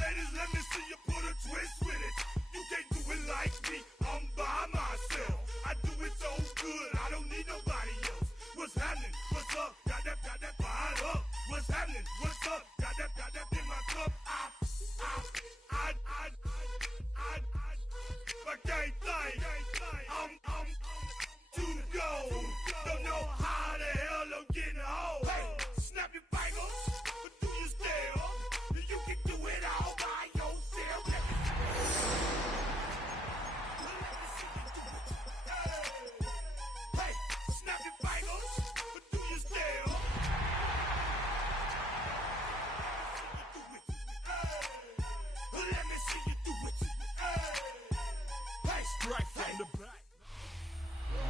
ladies, let me see you put a twist with it. You can't do it like me, I'm by myself. I do it so good, I don't need nobody else. What's happening? What's up? Got that fired up. What's happening? What's up? Got that in my cup. I can't think. I'm too go. Don't know how the hell I'm getting home. Hey, snap your fingers, but do you still? You can do it all by yourself. Hey, snap your fingers, but do you still? Let me see you do it. Hey, strike from the back.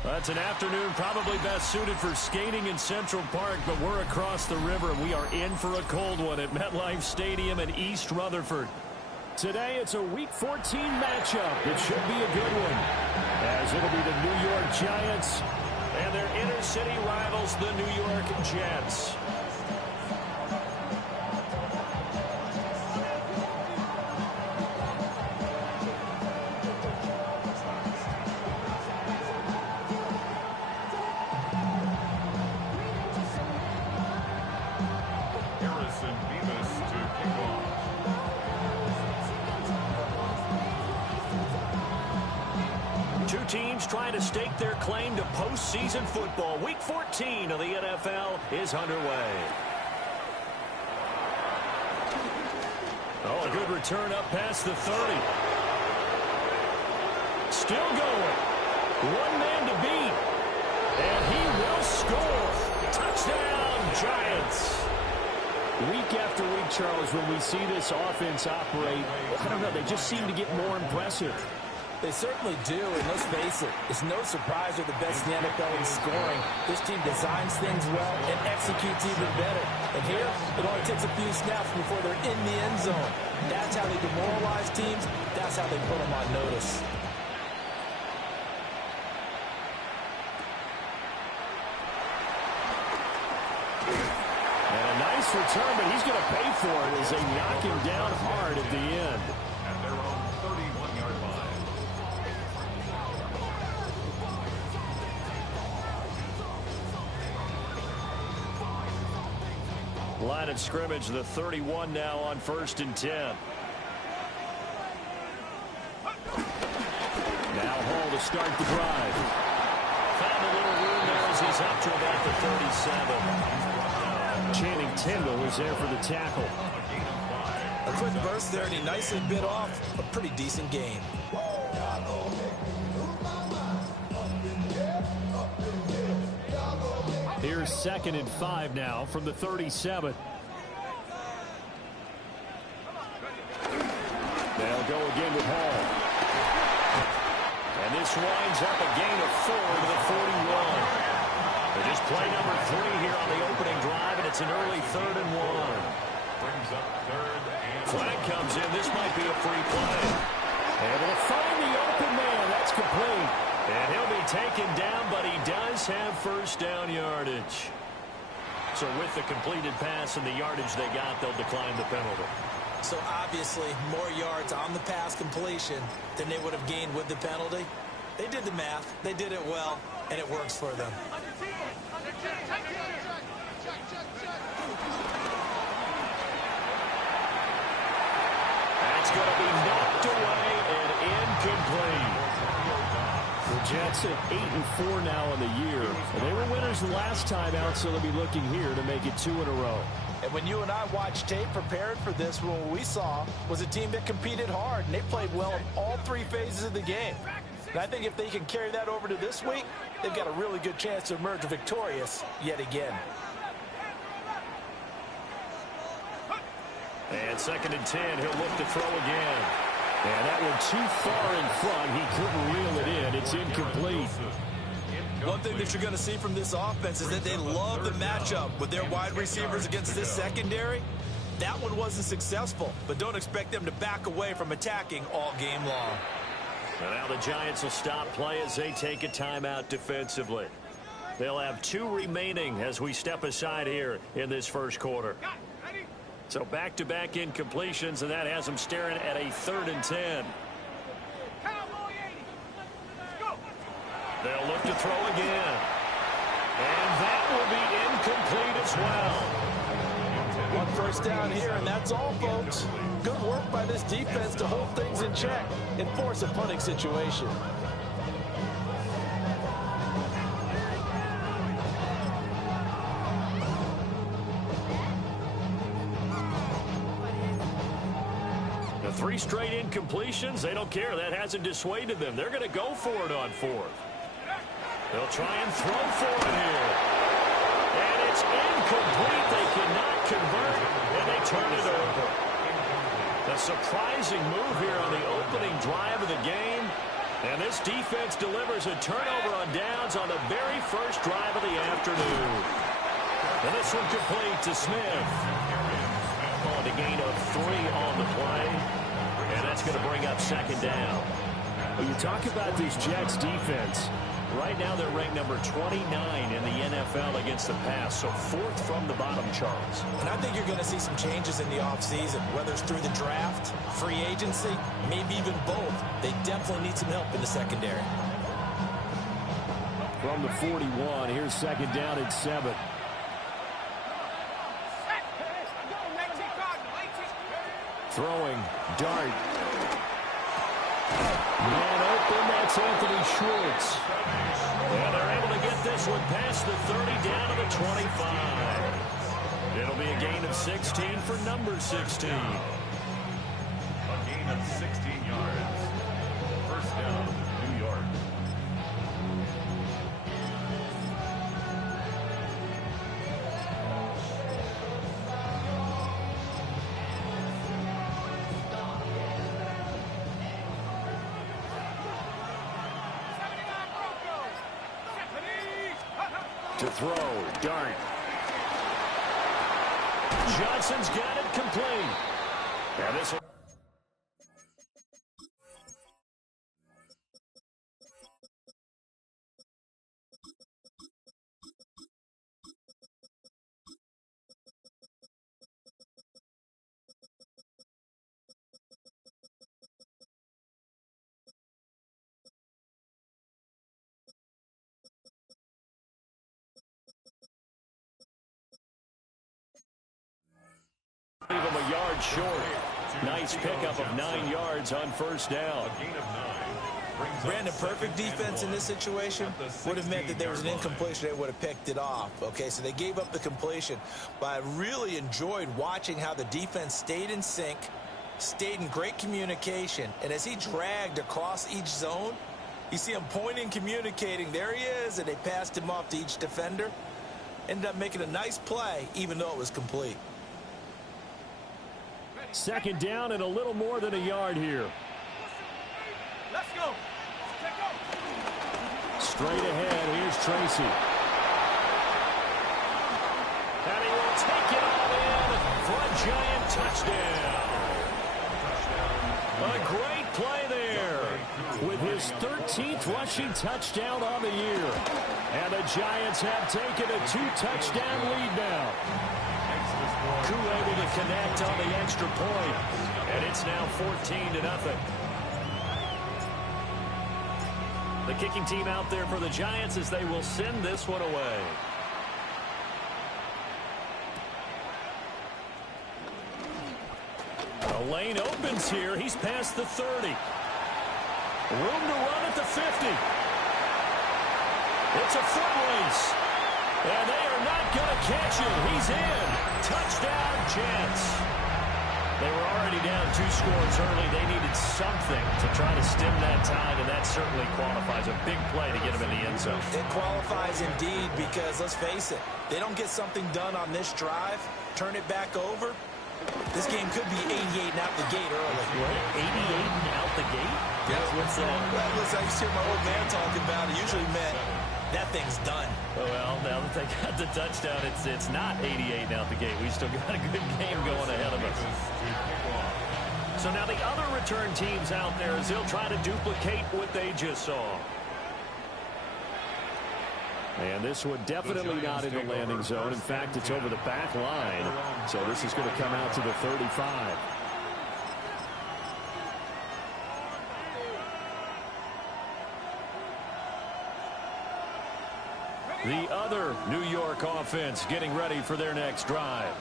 That's an afternoon probably best suited for skating in Central Park, but we're across the river, and we are in for a cold one at MetLife Stadium in East Rutherford. Today, it's a Week 14 matchup. It should be a good one, as it'll be the New York Giants and their inner-city rivals, the New York Jets. Two teams trying to stake their claim to postseason football. Week 14 of the NFL is underway. Oh, a good return up past the 30. Still going. One man to beat. And he will score. Touchdown, Giants. Week after week, Charles, when we see this offense operate, I don't know, they just seem to get more impressive. They certainly do, and let's face it, it's no surprise they're the best in the NFL in scoring. This team designs things well and executes even better. And here, it only takes a few snaps before they're in the end zone. That's how they demoralize teams. That's how they put them on notice. And a nice return, but he's going to pay for it as they knock him down hard at the end. At their own 31-yard line. Line of scrimmage, the 31 now on 1st and 10. Now Hall to start the drive. Found a little room there as he's up to about the 37. Channing Tindall is there for the tackle. A quick burst there, and he nicely bit off a pretty decent gain. Here's 2nd and 5 now from the 37. They'll go again with Hall. And this winds up a gain of 4 to the 41. They just play number 3 here on the opening drive, and it's an early 3rd and 1. Brings up 3rd and Flag comes in. This might be a free play. Able to find the open man. That's complete. And he'll be taken down, but he does have first down yardage. So with the completed pass and the yardage they got, they'll decline the penalty. So obviously, more yards on the pass completion than they would have gained with the penalty. They did the math. They did it well, and it works for them. That's going to be knocked away and incomplete. The Jets at 8-4 now in the year. They were winners the last time out, so they'll be looking here to make it 2 in a row. And when you and I watched tape preparing for this, what we saw was a team that competed hard, and they played well in all 3 phases of the game. And I think if they can carry that over to this week, they've got a really good chance to emerge victorious yet again. And 2nd and 10, he'll look to throw again. And that one too far in front. He couldn't reel it in. It's incomplete. One thing that you're going to see from this offense is that they love the matchup with their wide receivers against this secondary. That one wasn't successful, but don't expect them to back away from attacking all game long. And now the Giants will stop play as they take a timeout defensively. They'll have 2 remaining as we step aside here in this first quarter. So back-to-back incompletions, and that has them staring at a 3rd and 10. They'll look to throw again. And that will be incomplete as well. 1 first down here, and that's all, folks. Good work by this defense to hold things in check and force a punting situation. The 3 straight incompletions, they don't care. That hasn't dissuaded them. They're going to go for it on 4th. They'll try and throw for it here. And it's incomplete. They cannot convert, and they turn it over. A surprising move here on the opening drive of the game. And this defense delivers a turnover on downs on the very first drive of the afternoon. And this one complete to Smith. On a gain of 3 on the play. And that's going to bring up 2nd down. When you talk about this Jets defense, right now they're ranked number 29 in the NFL against the pass, so 4th from the bottom, Charles. And I think you're going to see some changes in the offseason, whether it's through the draft, free agency, maybe even both. They definitely need some help in the secondary. From the 41, here's 2nd down and 7. Throwing, Dart. Man open, that's Anthony Schwartz. Well, they're able to get this one past the 30 down to the 25. It'll be a gain of 16 for number 16. A gain of 16 yards. First down, New York. To throw, Dart. Johnson's got it complete. Now this one. Leave him a yard short. Nice pickup of 9 yards on first down. A gain of 9. Brandon, perfect defense in this situation would have meant that there was an incompletion. They would have picked it off. Okay, so they gave up the completion. But I really enjoyed watching how the defense stayed in sync, stayed in great communication. And as he dragged across each zone, you see him pointing, communicating. There he is, and they passed him off to each defender. Ended up making a nice play, even though it was complete. 2nd down and a little more than a yard here. Let's go. Straight ahead, here's Tracy. And he will take it all in for a giant touchdown. A great play there. With his 13th rushing touchdown on the year. And the Giants have taken a 2-touchdown lead now. Koo able to connect on the extra point. And it's now 14-0. The kicking team out there for the Giants as they will send this one away. A lane opens here. He's past the 30. Room to run at the 50. It's a foot race. And they are not going to catch him. He's in. Touchdown, Jets. They were already down 2 scores early. They needed something to try to stem that tide, and that certainly qualifies. A big play to get them in the end zone. It qualifies indeed because, let's face it, they don't get something done on this drive, turn it back over, this game could be 88 and out the gate early. What? 88 and out the gate? Yeah. What's that? Well, listen, I used to hear my old man talking about it. Usually meant that thing's done. Well, now that they got the touchdown, it's not 88 out the gate. We still got a good game going ahead of us. So now the other return teams out there as they'll try to duplicate what they just saw. And this one definitely not in the landing zone. In fact, it's over the back line. So this is going to come out to the 35. The other New York offense getting ready for their next drive.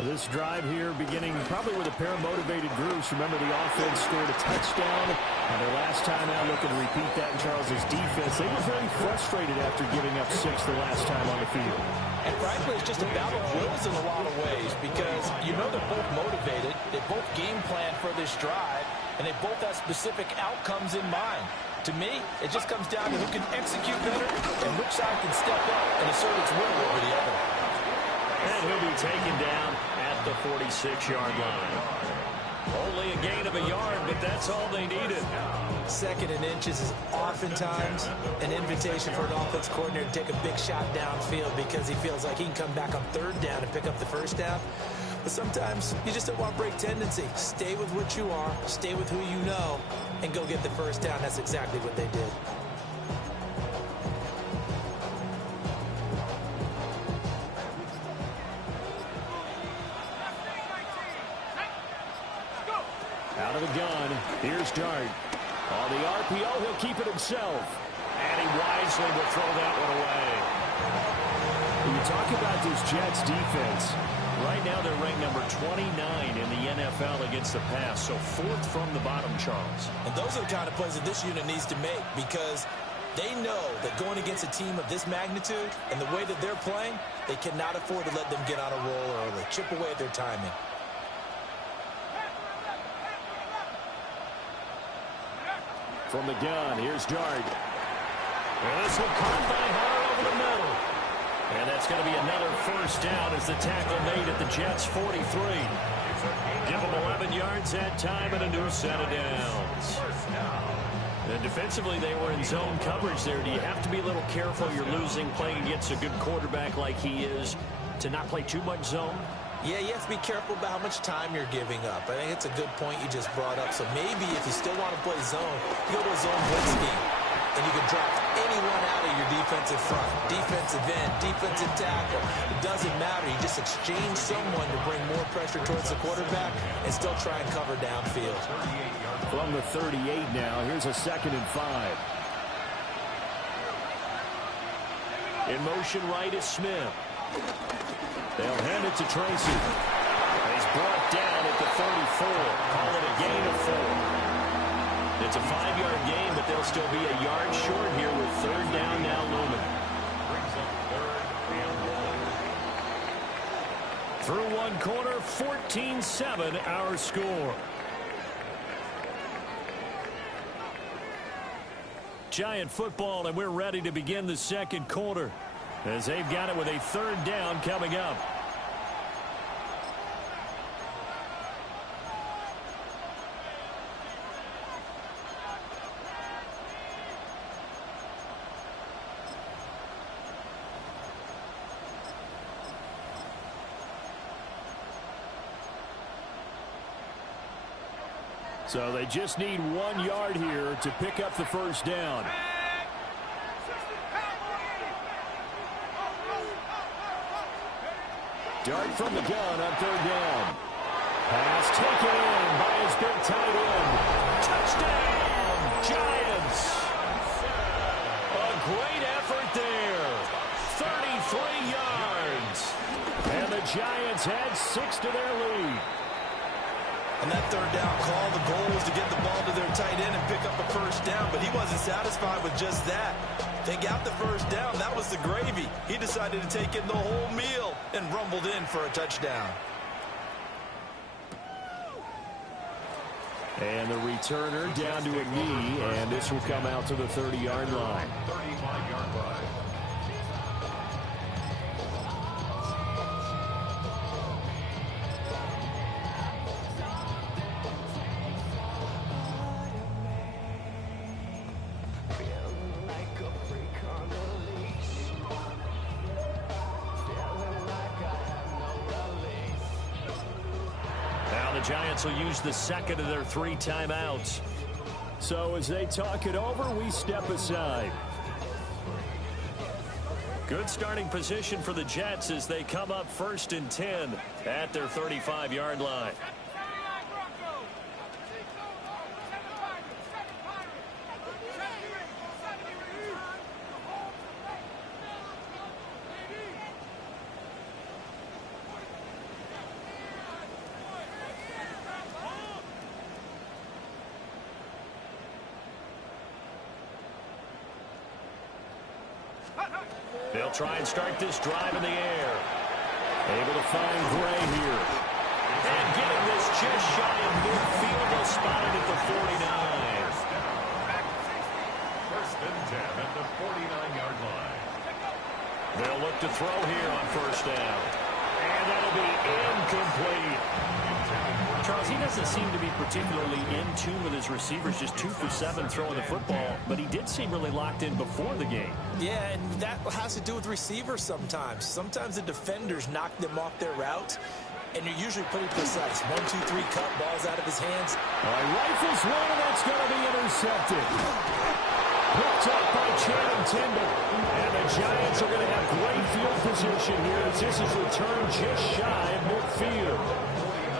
This drive here beginning probably with a pair of motivated groups. Remember, the offense scored a touchdown on their last time out. Looking to repeat that in Charles's defense. They were very frustrated after giving up 6 the last time on the field. And frankly, it's just a battle of wills in a lot of ways because you know they're both motivated. They both game plan for this drive, and they both have specific outcomes in mind. To me, it just comes down to who can execute better and which side can step up and assert its will over the other. And he'll be taken down at the 46-yard line. Only a gain of a yard, but that's all they needed. 2nd and inches is oftentimes an invitation for an offense coordinator to take a big shot downfield because he feels like he can come back on 3rd down and pick up the 1st down. But sometimes you just don't want break tendency. Stay with what you are, stay with who you know, and go get the 1st down. That's exactly what they did. Out of the gun, here's Dart. On the RPO, he'll keep it himself. And he wisely will throw that one away. When you talk about this Jets defense, right now they're ranked number 29 in the NFL against the pass, so 4th from the bottom, Charles. And those are the kind of plays that this unit needs to make because they know that going against a team of this magnitude and the way that they're playing, they cannot afford to let them get on a roll early, chip away at their timing. From the gun, here's Dart. And this one caught by Hunter over the middle. And that's going to be another 1st down as the tackle made at the Jets' 43. Give them 11 yards that time and a new set of downs. And defensively, they were in zone coverage there. Do you have to be a little careful? You're losing, playing against a good quarterback like he is, to not play too much zone? Yeah, you have to be careful about how much time you're giving up. I think it's a good point you just brought up. So maybe if you still want to play zone, you go to a zone blitz scheme, and you can drop anyone out of your defensive front. Defensive end, defensive tackle. It doesn't matter. You just exchange someone to bring more pressure towards the quarterback and still try and cover downfield. From the 38 now, here's a 2nd and 5. In motion right is Smith. They'll hand it to Tracy. He's brought down at the 34. Call it a gain of 4. It's a 5-yard gain, but they'll still be a yard short here with 3rd down now looming. Through one quarter, 14-7 our score. Giant football, and we're ready to begin the 2nd quarter as they've got it with a 3rd down coming up. So they just need 1 yard here to pick up the 1st down. Dart from the gun on 3rd down. Pass taken in by his big tight end. Touchdown, Giants. A great effort there. 33 yards. And the Giants add 6 to their lead. And that 3rd down call, the goal was to get the ball to their tight end and pick up a 1st down, but he wasn't satisfied with just that. They got the 1st down. That was the gravy. He decided to take in the whole meal and rumbled in for a touchdown. And the returner down to a knee, and this will come out to the 30-yard line. 35-yard line. The Giants will use the 2nd of their 3 timeouts. So as they talk it over, we step aside. Good starting position for the Jets as they come up 1st and 10 at their 35-yard line. They'll try and start this drive in the air. Able to find Gray here. And getting this just shy of midfield. They'll spot it at the 49. 1st and 10 at the 49-yard line. They'll look to throw here on 1st down. And that'll be incomplete. Charles, he doesn't seem to be particularly in tune with his receivers, just 2 for 7 throwing the football, but he did seem really locked in before the game. Yeah, and that has to do with receivers sometimes. Sometimes the defenders knock them off their routes, and you're usually pretty precise. 1, 2, 3, cut, balls out of his hands. Rifles one, and that's going to be intercepted. Picked up by Channing Tindall. And the Giants are going to have great field position here as this is returned just shy of midfield.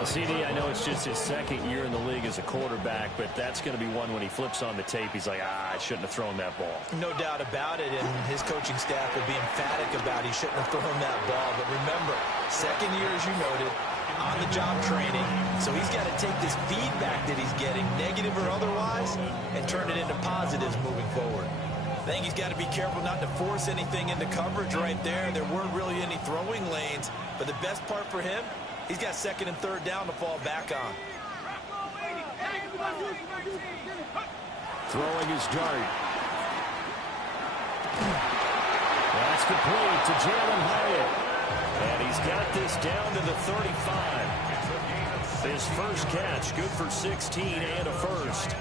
CD, I know it's just his 2nd year in the league as a quarterback, but that's going to be one when he flips on the tape. He's like, I shouldn't have thrown that ball. No doubt about it, and his coaching staff will be emphatic about he shouldn't have thrown that ball. But remember, 2nd year, as you noted, on-the-job training. So he's got to take this feedback that he's getting, negative or otherwise, and turn it into positives moving forward. I think he's got to be careful not to force anything into coverage right there. There weren't really any throwing lanes, but the best part for him, he's got 2nd and 3rd down to fall back on. Throwing his dart. That's complete to Jalen Hyatt. And he's got this down to the 35. His first catch, good for 16 and a 1st.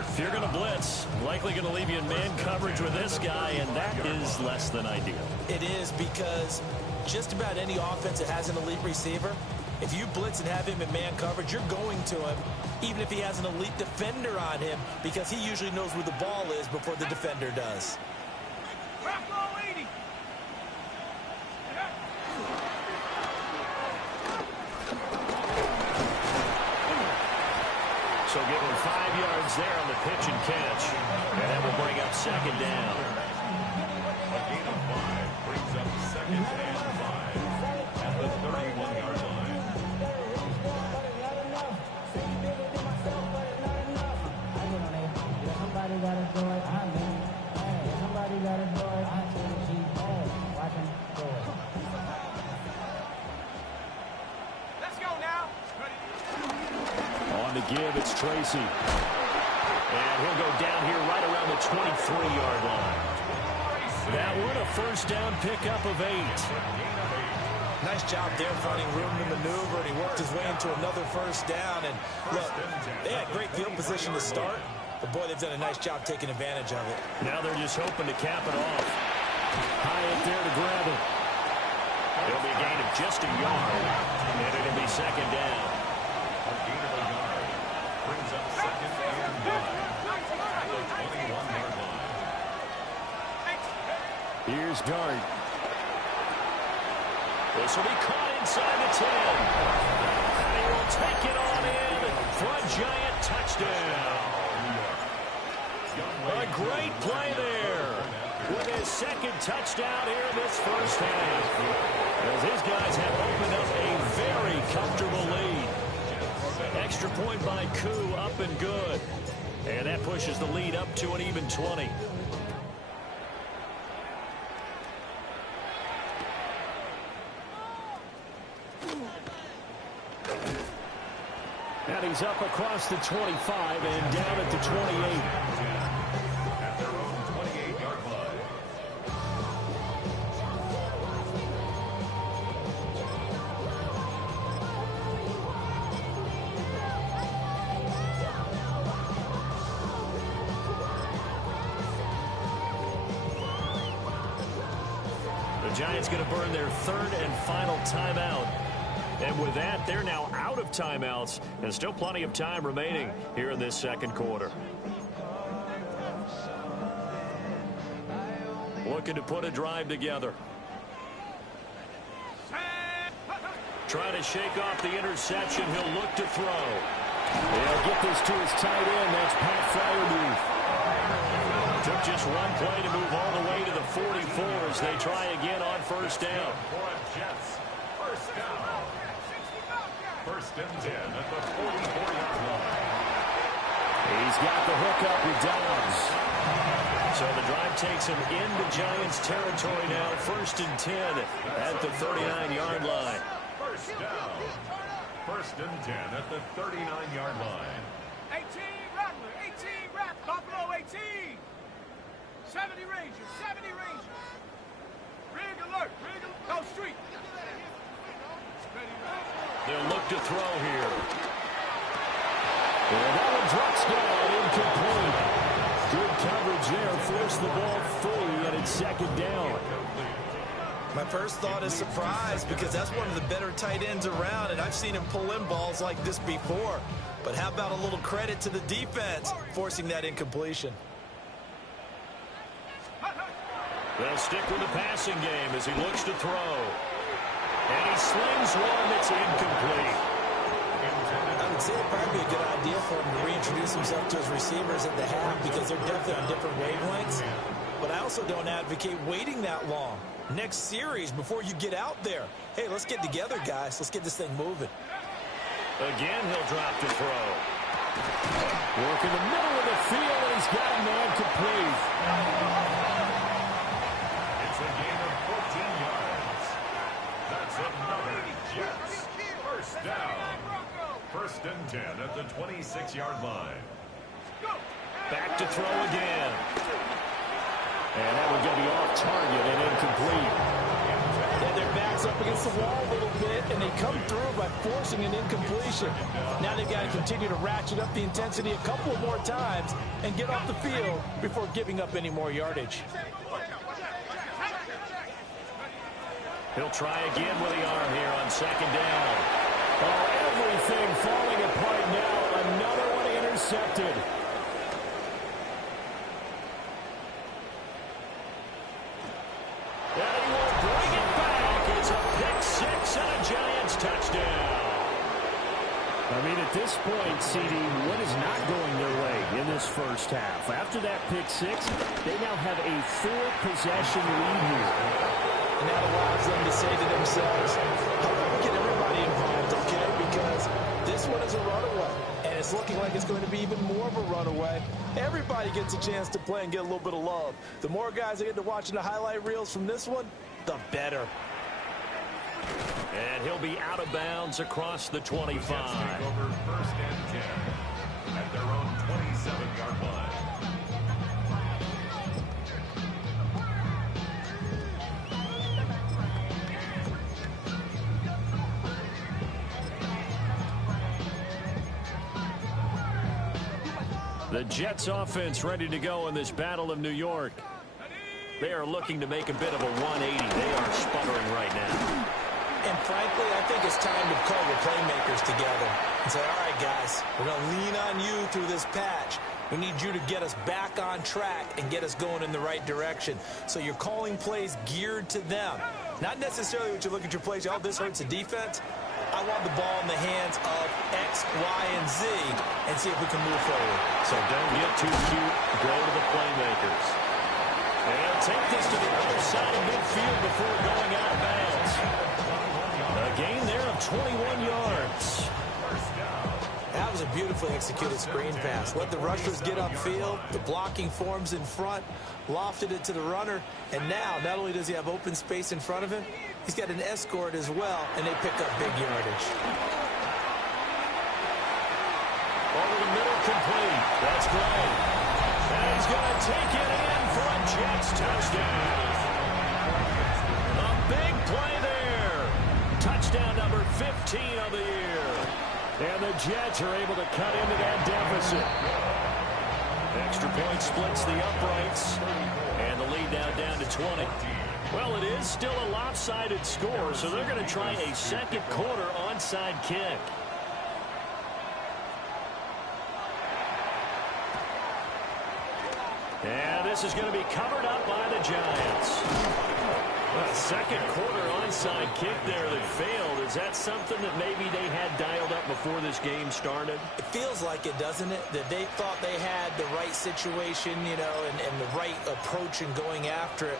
If you're going to blitz, likely going to leave you in man coverage with this guy, and that is less than ideal. It is, because just about any offense that has an elite receiver, if you blitz and have him in man coverage, you're going to him, even if he has an elite defender on him, because he usually knows where the ball is before the defender does. So give him 5 yards there on the pitch and catch. And that will bring up 2nd down. A gain of 5 brings up 2nd and 5 at the 31-yard line. Somebody got to do it. Somebody got to do it. Watch him do it. Let's go now. On the give, it's Tracy. And he'll go down here right around the 23-yard line. That one a 1st down pickup of 8. Nice job there finding room to maneuver, and he worked his way into another 1st down. And look, they had great field position to start, but boy, they've done a nice job taking advantage of it. Now they're just hoping to cap it off. Hyatt there to grab it. It'll be a gain of just a yard, and it'll be 2nd down. A gain of a yard brings up 2nd and 9 at the 21-yard line. Here's Dart. This will be caught inside the 10. And he will take it on in for a Giant touchdown. A great play there with his 2nd touchdown here in this 1st half. As his guys have opened up a very comfortable lead. Extra point by Koo, up and good. And that pushes the lead up to an even 20. And he's up across the 25 and down at the 28. At their own 28-yard line. The Giants going to burn their 3rd and final timeout. And with that, they're now out of timeouts, and still plenty of time remaining here in this 2nd quarter. looking to put a drive together. Trying to shake off the interception. He'll look to throw. They'll get this to his tight end. That's Pat Fryermuth. Took just one play to move all the way to the 44 as they try again on first down. First down. First and 10 at the 44-yard line. He's got the hookup with Dobbs. So the drive takes him into Giants territory now. First and 10 at the 39-yard line. First down. First and 10 at the 39-yard line. 18 Rattler, 18 Rattler, Buffalo 18. 70 Rangers, 70 Rangers. Rig alert, go street. They'll look to throw here. And that one drops down, incomplete. Good coverage there, forced the ball free, and it's second down. My first thought is surprise because that's one of the better tight ends around, and I've seen him pull in balls like this before. But how about a little credit to the defense forcing that incompletion? They'll stick with the passing game as he looks to throw. And he slings one that's incomplete. I would say it'd probably be a good idea for him to reintroduce himself to his receivers at the half because they're definitely on different wavelengths. But I also don't advocate waiting that long. Next series before you get out there. Hey, let's get together, guys. Let's get this thing moving. Again, he'll drop to throw. Work in the middle of the field, and he's got a man complete. It's a gain of 14 yards. That's another Jets. First down. First and 10 at the 26-yard line. Back to throw again. And that one's going to be off target and incomplete. Yeah, their back's up against the wall a little bit, and they come through by forcing an incompletion. Now they've got to continue to ratchet up the intensity a couple more times and get off the field before giving up any more yardage. He'll try again with the arm here on second down. Oh, everything falling apart now. Another one intercepted. And he will bring it back. It's a pick six and a Giants touchdown. I mean, at this point, CD, what is not going their way in this first half? After that pick six, they now have a 4-possession lead here. And that allows them to say to themselves, how do we get everybody involved, okay? Because this one is a runaway, and it's looking like it's going to be even more of a runaway. Everybody gets a chance to play and get a little bit of love. The more guys that get to watching the highlight reels from this one, the better. And he'll be out of bounds across the 25. Take over first and 10 at their own 27-yard line. The Jets offense ready to go in this Battle of New York. They are looking to make a bit of a 180. They are sputtering right now. And frankly, I think it's time to call the playmakers together and say, all right, guys, we're going to lean on you through this patch. We need you to get us back on track and get us going in the right direction. So you're calling plays geared to them. Not necessarily what you look at your plays, oh, this hurts the defense. I want the ball in the hands of X, Y, and Z and see if we can move forward. So don't get too cute. Go to the playmakers. And they'll take this to the other side of midfield before going out of bounds. A gain there of 21 yards. That was a beautifully executed screen pass. Let the rushers get upfield. The blocking forms in front. Lofted it to the runner. And now, not only does he have open space in front of him, he's got an escort as well, and they pick up big yardage. Over the middle, complete. That's great. And he's going to take it in for a Jets touchdown. A big play there. Touchdown number 15 of the year. And the Jets are able to cut into that deficit. Extra point splits the uprights. And the lead now down to 20. Well, it is still a lopsided score, so they're going to try a second quarter onside kick. And this is going to be covered up by the Giants. A second quarter onside kick there that failed. Is that something that maybe they had dialed up before this game started? It feels like it, doesn't it? That they thought they had the right situation, you know, and the right approach in going after it.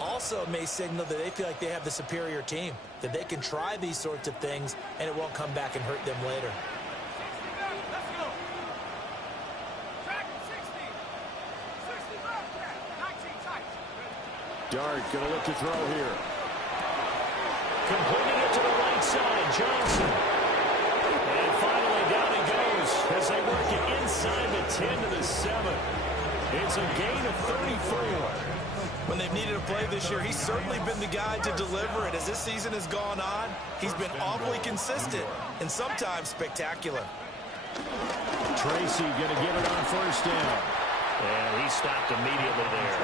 Also may signal that they feel like they have the superior team, that they can try these sorts of things and it won't come back and hurt them later. Dart going to look to throw here. Completing it to the right side, Johnson. And finally down he goes as they work it inside the 10 to the 7. It's a gain of 34. When they've needed a play this year, he's certainly been the guy to deliver it. As this season has gone on, he's been awfully consistent and sometimes spectacular. Tracy going to get it on first down. And he stopped immediately there.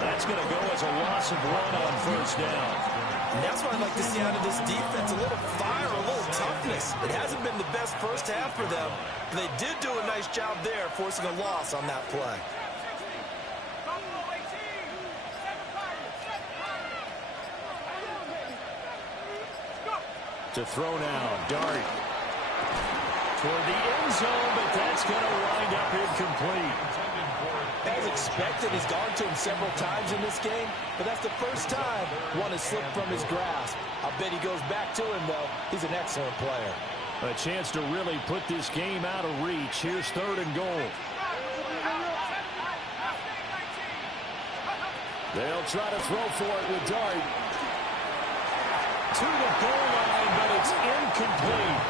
That's going to go as a loss of 1 on first down. And that's what I'd like to see out of this defense, a little fire, a little toughness. It hasn't been the best first half for them. They did do a nice job there, forcing a loss on that play. To throw now, Dart. Toward the end zone, but that's going to wind up incomplete. As expected, he's gone to him several times in this game, but that's the first time one has slipped from his grasp. I'll bet he goes back to him, though. He's an excellent player. A chance to really put this game out of reach. Here's 3rd and goal. They'll try to throw for it with Dart. To the goal line, but it's incomplete.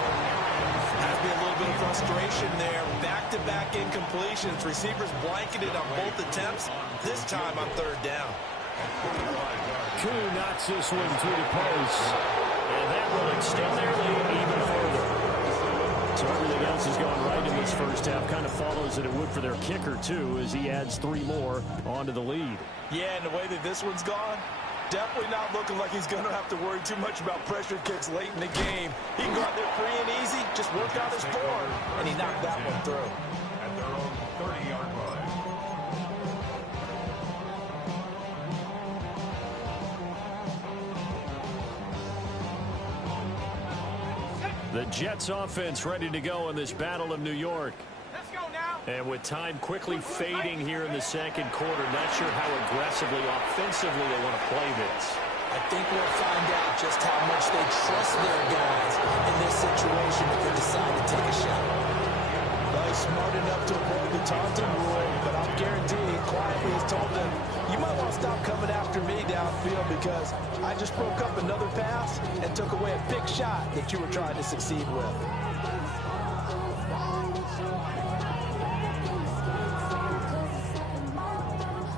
Has been a little bit of frustration there. Back-to-back incompletions. Receivers blanketed on both attempts, this time on 3rd down. Koo knocks this one through the post. And that will extend their lead even further. So everything else has gone right in this first half. Kind of follows that it would for their kicker, too, as he adds 3 more onto the lead. Yeah, and the way that this one's gone, definitely not looking like he's going to have to worry too much about pressure kicks late in the game. He can go out there free and easy, just work out his form, and he knocked that one through. At their own 30-yard line. The Jets offense ready to go in this Battle of New York. Let's go now. And with time quickly fading here in the second quarter, not sure how aggressively, offensively they want to play this. I think we'll find out just how much they trust their guys in this situation if they decide to take a shot. Well, he's smart enough to avoid the taunting rule, but I'll guarantee he quietly has told them, you might want to stop coming after me downfield because I just broke up another pass and took away a big shot that you were trying to succeed with.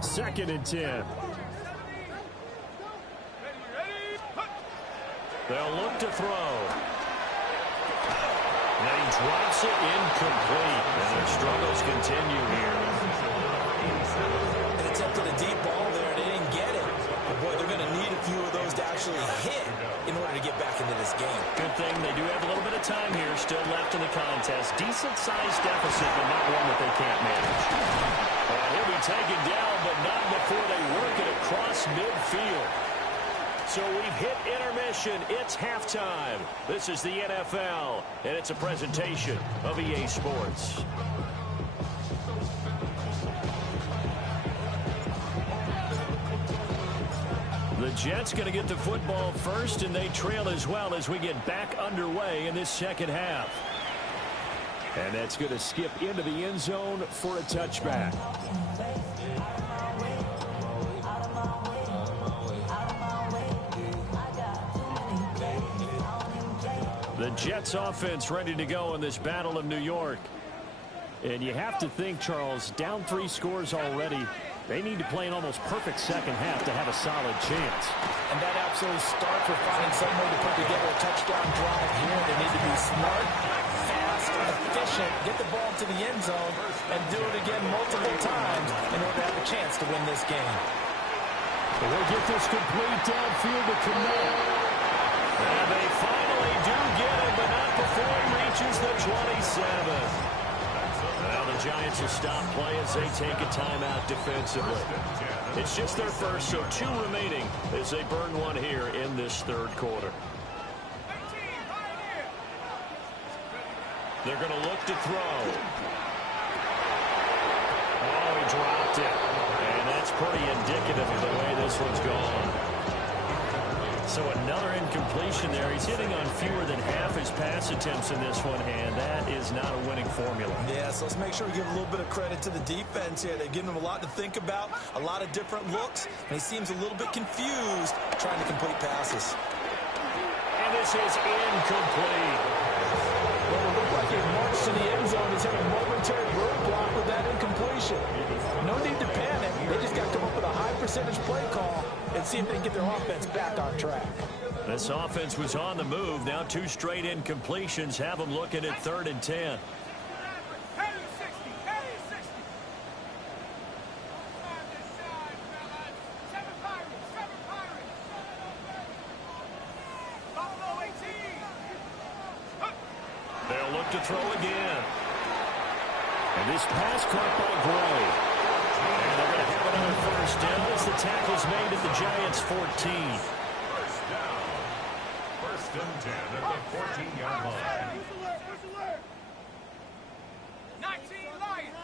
Second and 10. They'll look to throw. And he drops it incomplete. And their struggles continue here. An attempt at a deep ball there, and they didn't get it. But boy, they're going to need a few of those to actually hit in order to get back into this game. Good thing they do have a little bit of time here still left in the contest. Decent-sized deficit, but not one that they can't manage. And he'll be taken down, but not before they work it across midfield. So we've hit intermission. It's halftime. This is the NFL, and it's a presentation of EA Sports. The Jets going to get the football first, and they trail as well as we get back underway in this second half. And that's going to skip into the end zone for a touchback. The Jets offense ready to go in this Battle of New York. And you have to think, Charles, down 3 scores already. They need to play an almost perfect second half to have a solid chance. And that absolutely starts with finding some way to put together a touchdown drive here. They need to be smart, fast, efficient, get the ball to the end zone, and do it again multiple times in order to have a chance to win this game. But we'll get this complete downfield to Connect. And they finally do get him, but not before he reaches the 27. Well, the Giants will stop play as they take a timeout defensively. It's just their first, so 2 remaining as they burn one here in this third quarter. They're going to look to throw. Oh, he dropped it. And that's pretty indicative of the way this one's gone. So another incompletion there. He's hitting on fewer than half his pass attempts in this one, and that is not a winning formula. Yeah, so let's make sure we give a little bit of credit to the defense here. They've given him a lot to think about, a lot of different looks, and he seems a little bit confused trying to complete passes. And this is incomplete. Well, it looked like he marched to the end zone. He's had a momentary roadblock with that incompletion. No need to panic. They just got to come up with a high percentage play call and see if they can get their offense back on track. This offense was on the move. Now 2 straight incompletions have them looking at 3rd and 10. They'll look to throw again. And this pass caught by Gray. And they're going to have another first down as the tackle's made at the Giants' 14. First down. 1st and 10 at the 14-yard line. 19 Lions.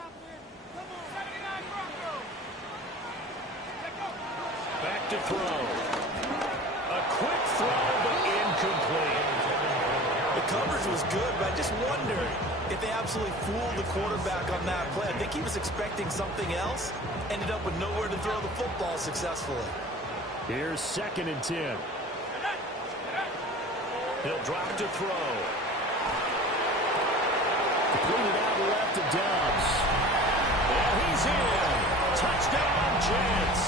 79 Broncos. Back to throw. A quick throw, but incomplete. The coverage was good, but I just wonder if they absolutely fooled the quarterback on that play. I think he was expecting something else. Ended up with nowhere to throw the football successfully. Here's 2nd and 10. He'll drop to throw. Completed out left to Dobbs. And he's in. Touchdown, Jets.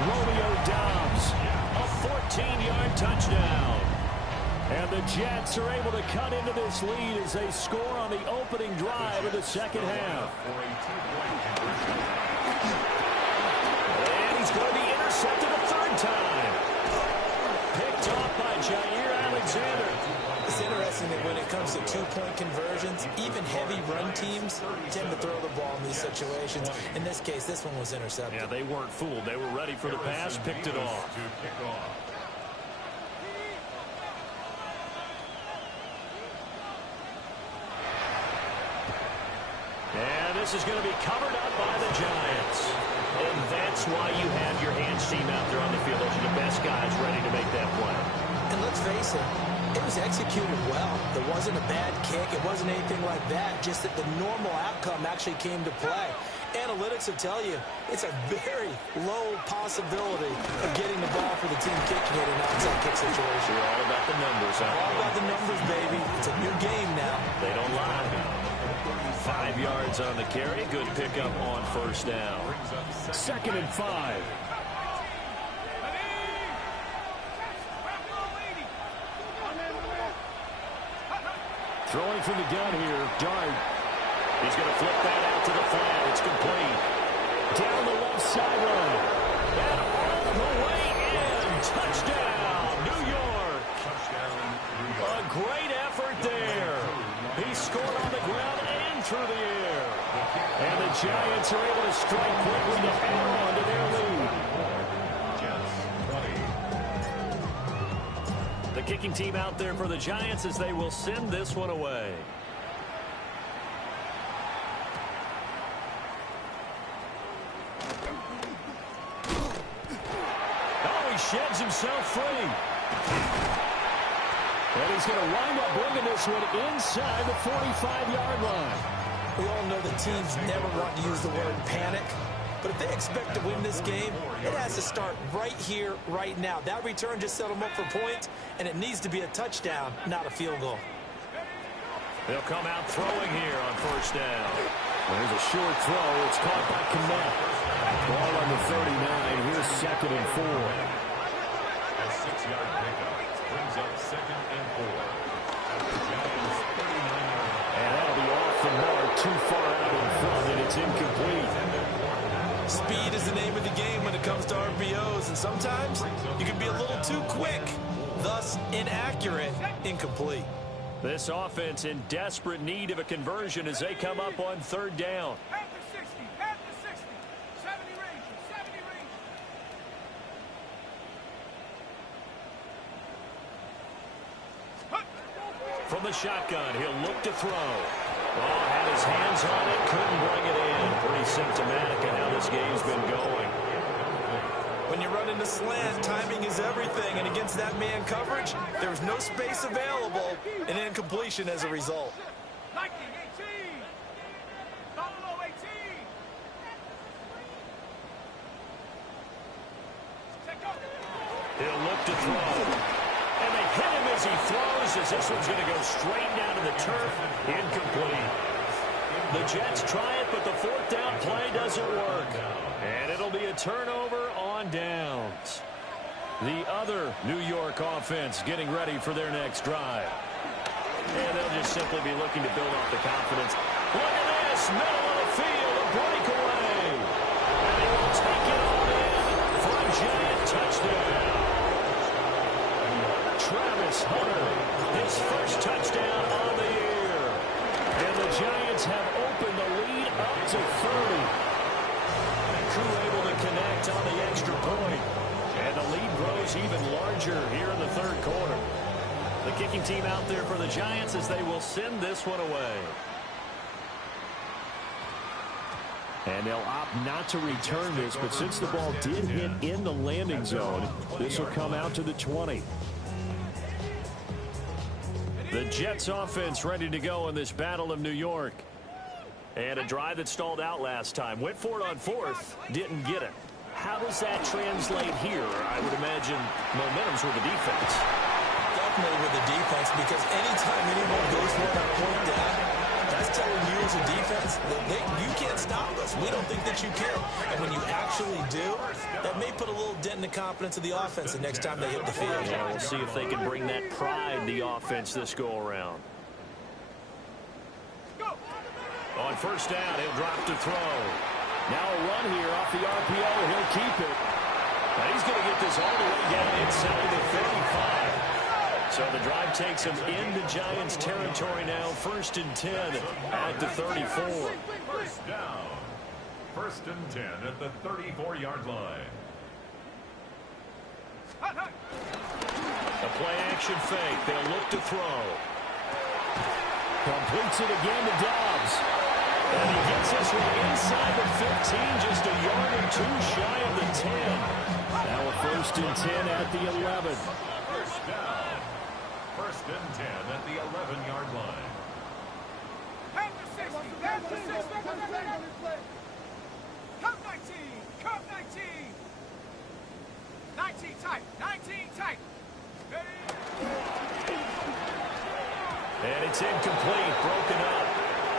Romeo Dobbs. A 14-yard touchdown. And the Jets are able to cut into this lead as they score on the opening drive of the second half. And he's going to be intercepted a 3rd time. Picked off by Jair Alexander. It's interesting that when it comes to 2-point conversions, even heavy run teams tend to throw the ball in these situations. In this case, this one was intercepted. Yeah, they weren't fooled. They were ready for the pass, picked it off. And this is going to be covered up by the Giants. And that's why you have your hands team out there on the field. Those are the best guys ready to make that play. And let's face it, it was executed well. There wasn't a bad kick. It wasn't anything like that. Just that the normal outcome actually came to play. Analytics will tell you it's a very low possibility of getting the ball for the team kicking it in an onside kick situation. You're all about the numbers, huh? All about the numbers, baby. It's a new game now. They don't lie. 5 yards on the carry. Good pickup on 1st down. 2nd and 5. Throwing from the gun here, Dart. He's going to flip that out to the flat. It's complete. Down the left sideline. And all the way in. Touchdown, New York. A great effort there. He scored on the ground and through the air. And the Giants are able to strike quickly to add on to their lead. The kicking team out there for the Giants as they will send this one away. Oh, he sheds himself free. And he's going to wind up bringing this one inside the 45-yard line. We all know that teams never want to use the word panic. But if they expect to win this game, it has to start right here, right now. That return just set them up for points, and it needs to be a touchdown, not a field goal. They'll come out throwing here on 1st down. There's a short throw. It's caught by Kmet. Ball on the 39. Here's 2nd and 4. A 6-yard pickup brings up 2nd and 4. At the Giants' 39-yard line. And that'll be off the mark, too far out in front, and it's incomplete. Speed is the name of the game when it comes to RPOs, and sometimes you can be a little too quick, thus inaccurate, incomplete. This offense in desperate need of a conversion as they come up on third down. Head to 60, head to 60. 70 Rangers, 70 Rangers. From the shotgun, he'll look to throw. Oh, had his hands on it, couldn't bring it in. Pretty symptomatic of how this game's been going. When you run into slant, timing is everything, and against that man coverage, there was no space available, and incompletion as a result. 19, 18. Down below 18. Take off. He'll look to throw. And they hit him as he throws, as this one's going to go straight down to the turf. Incomplete. The Jets try it, but the fourth down play doesn't work. And it'll be a turnover on downs. The other New York offense getting ready for their next drive. And they'll just simply be looking to build off the confidence. Look at this, middle of the field, a breakaway. And they will take it all in for a giant touchdown. Travis Hunter, his first touchdown on the year. And the Giants have opened the lead up to 30. Crew able to connect on the extra point. And the lead grows even larger here in the third quarter. The kicking team out there for the Giants as they will send this one away. And they'll opt not to return this, but since the ball did hit in the landing zone, this will come out to the 20. The Jets offense ready to go in this Battle of New York. And a drive that stalled out last time. Went for it on fourth, didn't get it. How does that translate here? I would imagine momentum's with the defense. Definitely with the defense, because anytime anyone goes for it on point down, that's telling you as a defense that you can't stop us. We don't think that you can. And when you actually do, that may put a little dent in the confidence of the offense the next time they hit the field. Yeah, we'll see if they can bring that pride, the offense, this go-around. On first down, he'll drop to throw. Now a run here off the RPO. He'll keep it. Now he's going to get this all the way down inside the 35. So the drive takes him into Giants territory now. 1st and 10 at the 34. First down. 1st and 10 at the 34-yard line. A play-action fake. They'll look to throw. Completes it again to Dobbs. And he gets this one inside the 15, just a yard or two shy of the 10. Now a 1st and 10 at the 11. First down. 1st and 10 at the 11-yard line. Head to 60, head to 60. Come 19, come 19. 19 tight, 19 tight. And it's incomplete, broken up.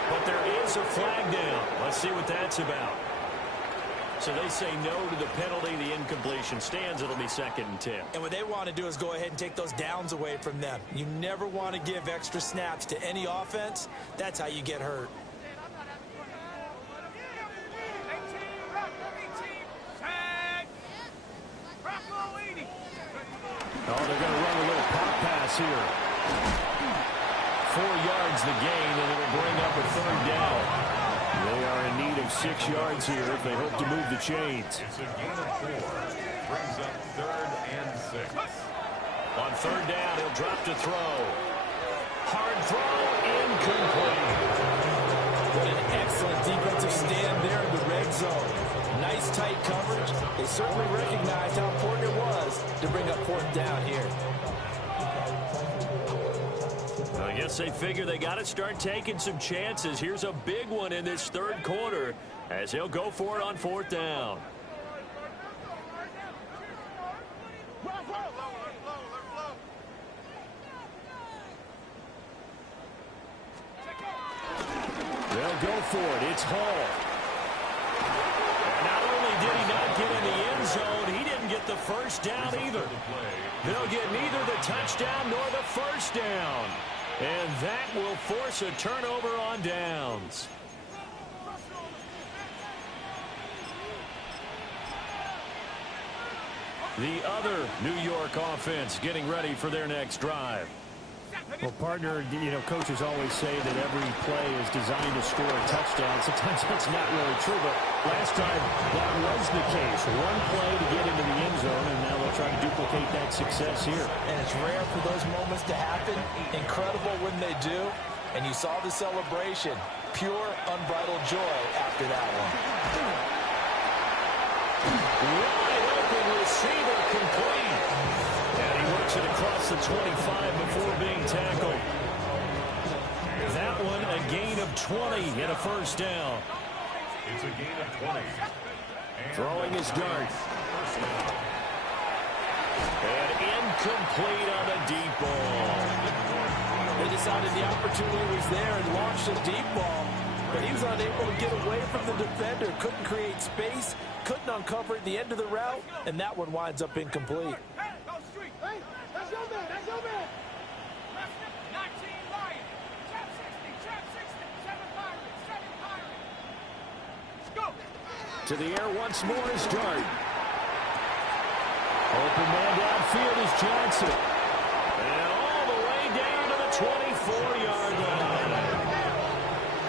But there is a flag down. Let's see what that's about. So they say no to the penalty. The incompletion stands. It'll be 2nd and 10. And what they want to do is go ahead and take those downs away from them. You never want to give extra snaps to any offense. That's how you get hurt. Oh, they're going to run a little pop pass here. 4 yards the gain, and it'll bring up a 3rd down. They are in need of 6 yards here if they hope to move the chains. It's a gain of 4. Brings up 3rd and 6. On 3rd down, he'll drop to throw. Hard throw, incomplete. What an excellent defensive stand there in the red zone. Nice tight coverage. They certainly recognized how important it was to bring up 4th down here. I guess they figure they got to start taking some chances. Here's a big one in this 3rd quarter as he'll go for it on 4th down. They'll go for it. It's Hall. Not only did he not get in the end zone, he didn't get the 1st down either. They'll get neither the touchdown nor the 1st down. And that will force a turnover on downs. The other New York offense getting ready for their next drive. Well, partner, coaches always say that every play is designed to score a touchdown. Sometimes that's not really true, but last time that was the case. One play to get into the end zone, and now they'll try to duplicate that success here. And it's rare for those moments to happen. Incredible when they do. And you saw the celebration. Pure, unbridled joy after that one. Wide open receiver complete. And he works it across the 25 before being tackled. That one a gain of 20 and a first down. It's a gain of 20. Throwing his dart. And incomplete on a deep ball. They decided the opportunity was there and launched a deep ball, but he was unable to get away from the defender, couldn't create space, couldn't uncover the end of the route, and that one winds up incomplete. Hey, that's your man, that's your man. 19 Lions, trap 60, 7 Pirates, 7 Pirates. Let's go. To the air once more is Dart. Open man downfield is Johnson. And all the way down to the 24-yard line.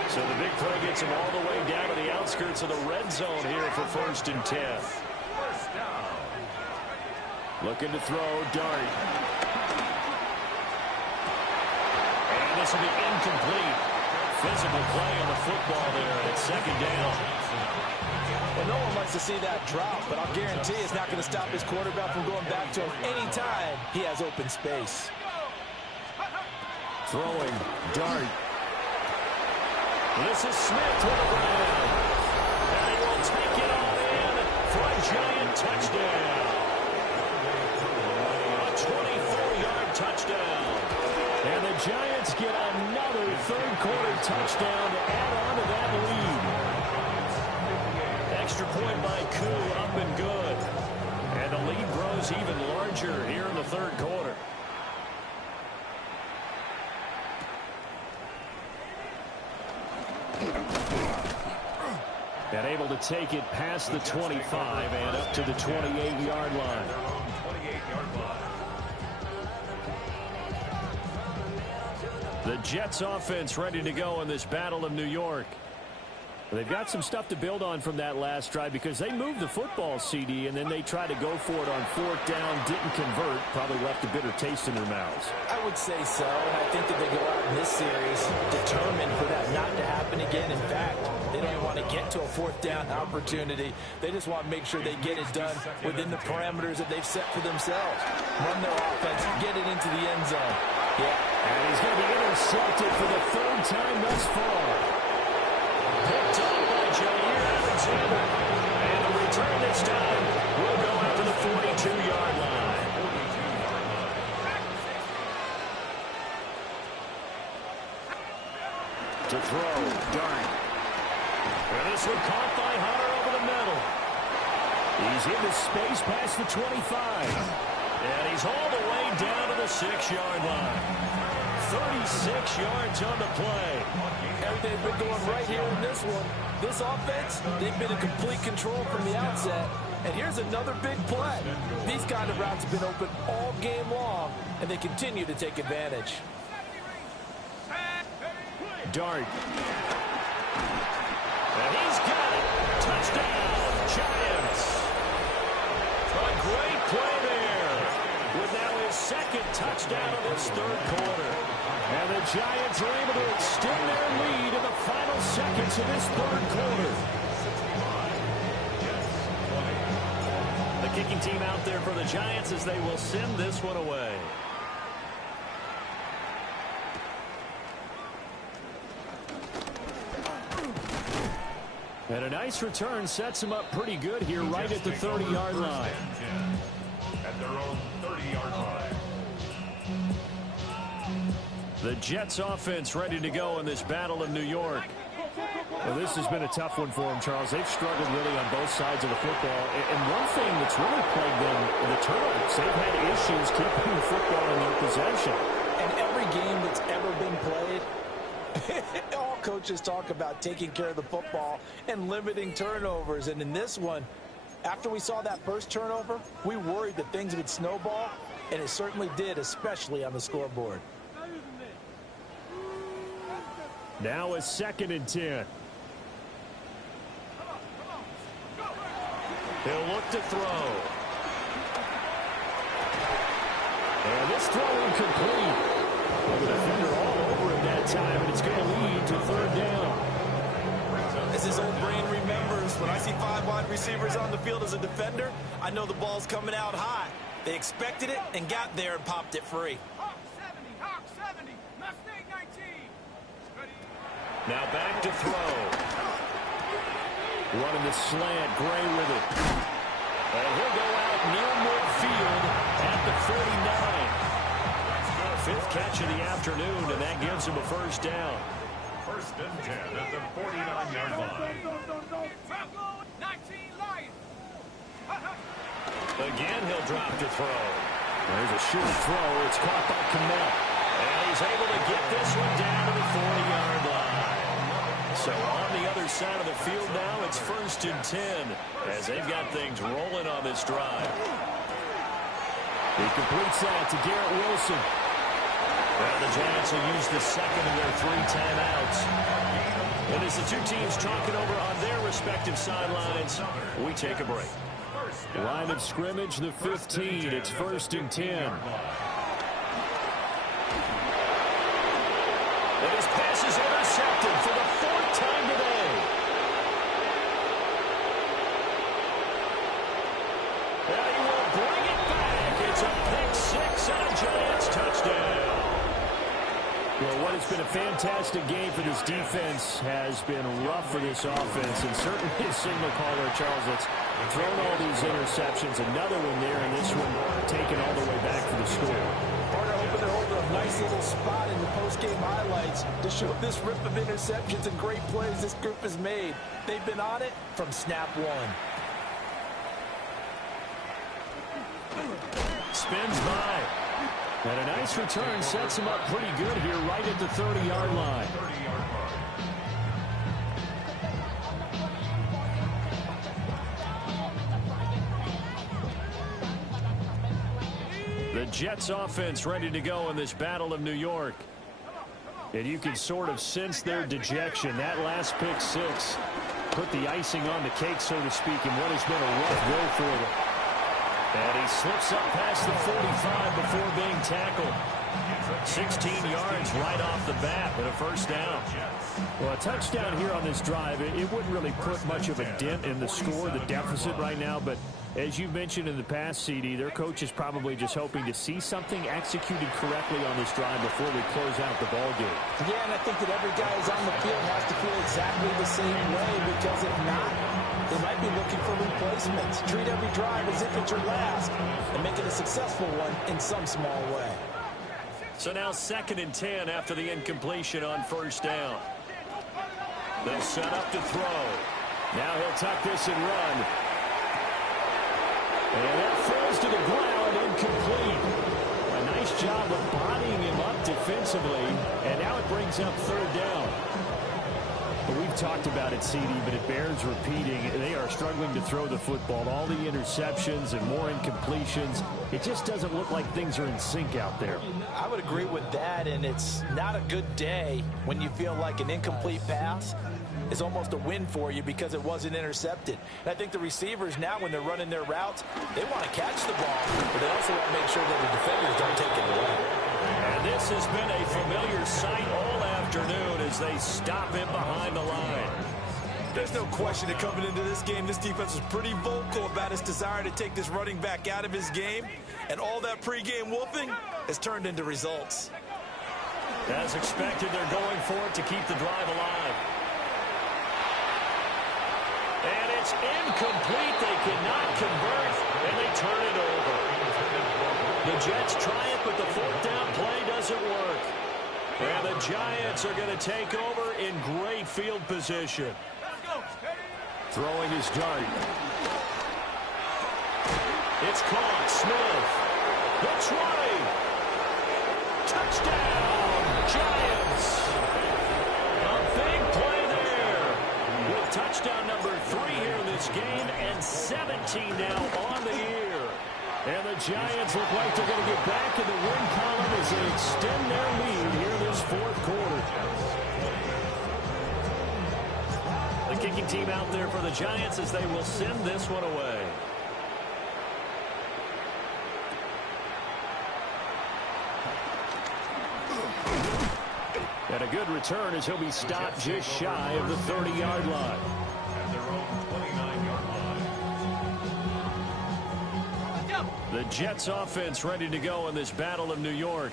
So the big play gets him all the way down to the outskirts of the red zone here for 1st and 10. First down. Looking to throw, Dart. And this will be incomplete. Physical play on the football there, and it's 2nd down. Well, no one likes to see that drop, but I'll guarantee it's not going to stop his quarterback from going back to him anytime he has open space. Throwing, Dart. This is Smith with a run. And he will take it all in for a giant touchdown. A 24-yard touchdown. And the Giants get another third-quarter touchdown to add on to that lead. Extra point by Koo, up and good. And the lead grows even larger here in the third quarter. And able to take it past the 25 and up to the 28-yard line. The Jets offense ready to go in this Battle of New York. They've got some stuff to build on from that last drive because they moved the football, CD, and then they tried to go for it on 4th down, didn't convert, probably left a bitter taste in their mouths. I would say so, and I think that they go out in this series determined for that not to happen again. In fact, they don't even want to get to a 4th down opportunity. They just want to make sure they get it done within the parameters that they've set for themselves. Run their offense, get it into the end zone. Yeah. And he's going to be intercepted for the 3rd time thus far. Picked up by Jair Alexander. And the return this time will go out to the 42-yard line. To throw, Dart. And this one caught by Hunter over the middle. He's into space past the 25. And he's all the way down to the 6-yard line. 36 yards on the play. Everything's been going right here in this one. This offense, they've been in complete control from the outset. And here's another big play. These kind of routes have been open all game long, and they continue to take advantage. Dart. And he's got it. Touchdown, Giants. A great play there. With now his 2nd touchdown of this 3rd quarter. And the Giants are able to extend their lead in the final seconds of this 3rd quarter. The kicking team out there for the Giants as they will send this one away. And a nice return sets him up pretty good here right at the 30-yard line. At their own 30-yard line. The Jets offense ready to go in this Battle of New York. Well, this has been a tough one for them, Charles. They've struggled really on both sides of the football. And one thing that's really plagued them, the turnovers. They've had issues keeping the football in their possession. And every game that's ever been played, all coaches talk about taking care of the football and limiting turnovers. And in this one, after we saw that first turnover, we worried that things would snowball, and it certainly did, especially on the scoreboard. Now a 2nd and 10. He'll look to throw. And this throw incomplete. Well, the defender all over him that time, and it's going to lead to 3rd down. As his old brain remembers, when I see 5 wide receivers on the field as a defender, I know the ball's coming out high. They expected it and got there and popped it free. Hawk 70, Mustang 19. Ready? Now back to throw. Running the slant, Gray with it. And he'll go out near midfield at the 49. 5th catch of the afternoon, and that gives him a 1st down. 1st and 10 at the 49-yard line. Bronco 19 Lions. Again, he'll drop to throw. There's a short throw. It's caught by Kmet. And he's able to get this one down to the 40-yard line. So on the other side of the field now, it's 1st and 10 as they've got things rolling on this drive. He completes that to Garrett Wilson. Well, the Giants will use the 2nd of their 3 timeouts. And as the 2 teams talking over on their respective sidelines, we take a break. Line of scrimmage, the 15. It's 1st and 10. And his pass is intercepted for the 4th time today. And he will bring it back. It's a pick 6 and a Giants touchdown. Well, what has been a fantastic game for this defense has been rough for this offense, and certainly his signal caller, Charles, that's thrown all these interceptions. Another one there, and this one taken all the way back for the score. Carter hoping to hold a nice little spot in the post-game highlights to show this rip of interceptions and great plays this group has made. They've been on it from snap 1. Spins by. And a nice return sets him up pretty good here right at the 30-yard line. The Jets offense ready to go in this Battle of New York. And you can sort of sense their dejection. That last pick 6 put the icing on the cake, so to speak, in what has been a rough go for them. And he slips up past the 45 before being tackled. 16 yards right off the bat and a 1st down. Well, a touchdown here on this drive, it wouldn't really put much of a dent in the score, the deficit right now, but as you mentioned in the past, CD, their coach is probably just hoping to see something executed correctly on this drive before we close out the ball game. Yeah, and I think that every guy who's on the field has to feel exactly the same way, because if not, they might be looking for replacements. Treat every drive as if it's your last and make it a successful one in some small way. So now 2nd and 10 after the incompletion on 1st down. They'll set up to throw. Now he'll tuck this and run. And that falls to the ground, incomplete. A nice job of bodying him up defensively, and now it brings up 3rd down. But we've talked about it, CD, but it bears repeating. They are struggling to throw the football. All the interceptions and more incompletions. It just doesn't look like things are in sync out there. I would agree with that, and it's not a good day when you feel like an incomplete pass is almost a win for you because it wasn't intercepted. And I think the receivers now, when they're running their routes, they want to catch the ball, but they also want to make sure that the defenders don't take it away. And this has been a familiar sight all afternoon as they stop him behind the line. There's no question that coming into this game, this defense was pretty vocal about its desire to take this running back out of his game, and all that pregame whooping has turned into results. As expected, they're going for it to keep the drive alive. And it's incomplete. They cannot convert, and they turn it over. The Jets try it, but the 4th down play doesn't work. And the Giants are going to take over in great field position. Throwing his dart. It's caught. Smith. Looks right. Touchdown, Giants. A big play there. With touchdown number 3 here in this game, and 17 now on the year. And the Giants look like they're going to get back in the win column as they extend their lead here in this 4th quarter. kicking team out there for the Giants as they will send this one away. And a good return as he'll be stopped just shy of the 30-yard line. At their own 29-yard line. The Jets offense ready to go in this Battle of New York.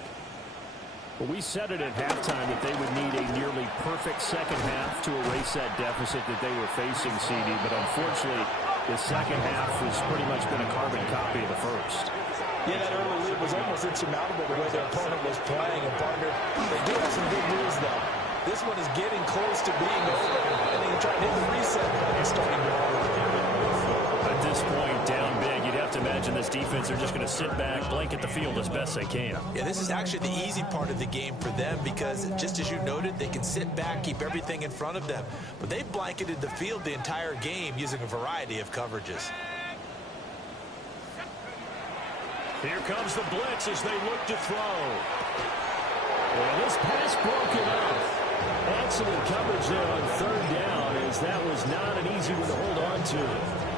Well, we said it at halftime that they would need a nearly perfect second half to erase that deficit that they were facing, CD. But unfortunately, the second half has pretty much been a carbon copy of the first. Yeah, that early lead was almost insurmountable the way their opponent was playing. And, partner, they do have some good news, though. This one is getting close to being over, and they can try to hit the reset button starting to At this point, down big, you'd have to imagine this defense are just going to sit back, blanket the field as best they can. Yeah, this is actually the easy part of the game for them because, just as you noted, they can sit back, keep everything in front of them. But they blanketed the field the entire game using a variety of coverages. Here comes the blitz as they look to throw. And this pass broken up. Excellent coverage there on third down as that was not an easy one to hold on to.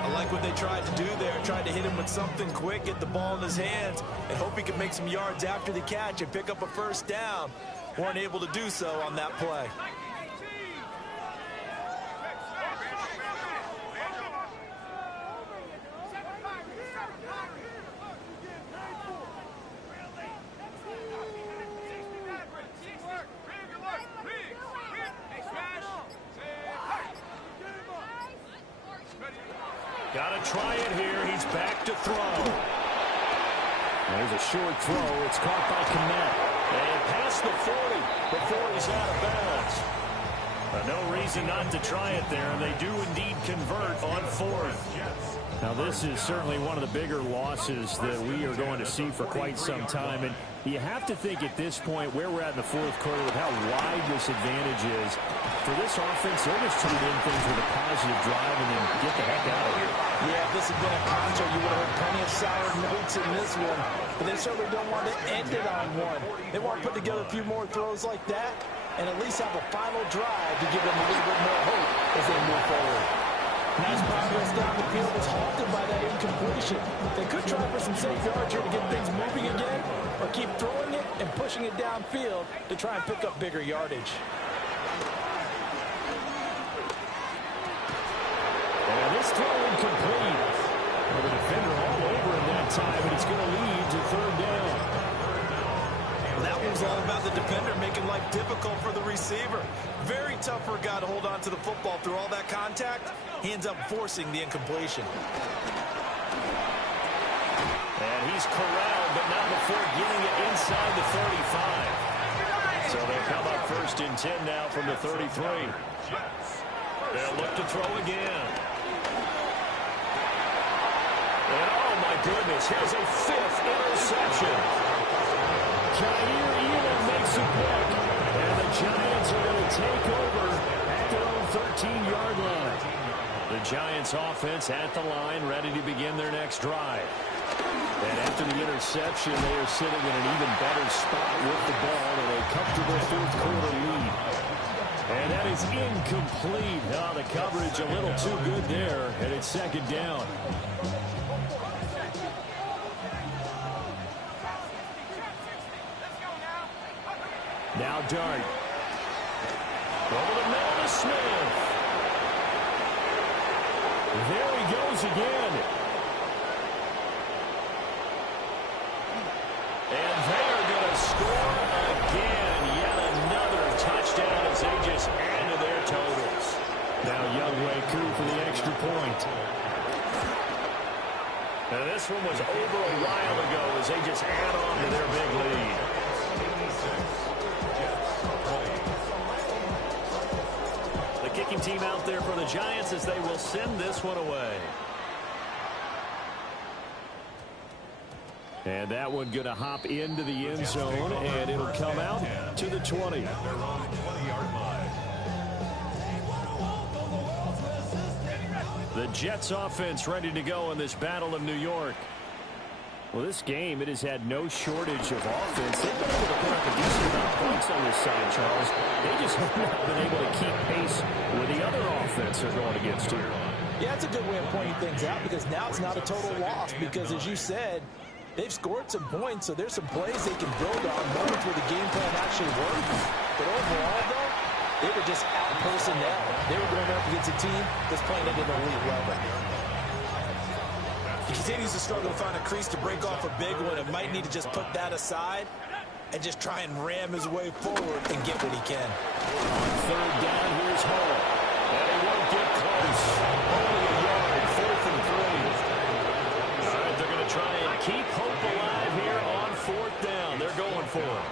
I like what they tried to do there, tried to hit him with something quick, get the ball in his hands, and hope he could make some yards after the catch and pick up a first down. Weren't able to do so on that play. Got to try it here. He's back to throw. There's a short throw. It's caught by Kmet. And past the 40 before he's out of bounds. No reason not to try it there. They do indeed convert on fourth. Now, this is certainly one of the bigger losses that we are going to see for quite some time. And you have to think at this point where we're at in the fourth quarter with how wide this advantage is. For this offense, they're just turning in things with a positive drive and then get the heck out of here. Yeah, if this had been a concert, you would have heard plenty of sour notes in this one. But they certainly don't want to end it on one. They want to put together a few more throws like that and at least have a final drive to give them a little bit more hope as they move forward. Nice progress down the field was halted by that incompletion. They could try for some safe yards here to get things moving again, or keep throwing it and pushing it downfield to try and pick up bigger yardage. And this throw incomplete. Well, the defender all over him that time, and it's going to lead to third down. That was all about the defender making life difficult for the receiver. Very tough for a guy to hold on to the football through all that contact. He ends up forcing the incompletion. And he's corralled, but not before getting it inside the 35. So they'll come up first and 10 now from the 33. They'll look to throw again. And oh my goodness, here's a fifth interception. Jair Elam makes it quick. And the Giants are going to take over at their own 13-yard line. The Giants offense at the line, ready to begin their next drive. And after the interception, they are sitting in an even better spot with the ball in a comfortable fourth quarter lead. And that is incomplete. Oh, the coverage a little too good there, and it's second down. Now Dart. Over the middle to Smith. There he goes again. And they are going to score again. Yet another touchdown as they just add to their totals. Now Youngway Koo for the extra point. Now this one was over a while ago as they just add on to their big lead. The kicking team out there for the Giants as they will send this one away. And that one going to hop into the end zone, and it'll come out to the 20. The Jets offense ready to go in this Battle of New York. Well, this game, it has had no shortage of offense. They've been able to put up a decent amount of points on this side, Charles. They just have not been able to keep pace with the other defense they're going against here. Yeah, that's a good way of pointing things out because now it's not a total loss because, as you said, they've scored some points, so there's some plays they can build on, moments where the game plan actually works. But overall, though, they were just out personnel. They were going up against a team that's playing at an elite level. He continues to struggle to find a crease to break off a big one and might need to just put that aside and just try and ram his way forward and get what he can. On third down, here's Hall. And he won't get close. Only a yard, 4th and 3. All right, they're going to try and keep hope alive here on 4th down. They're going for it.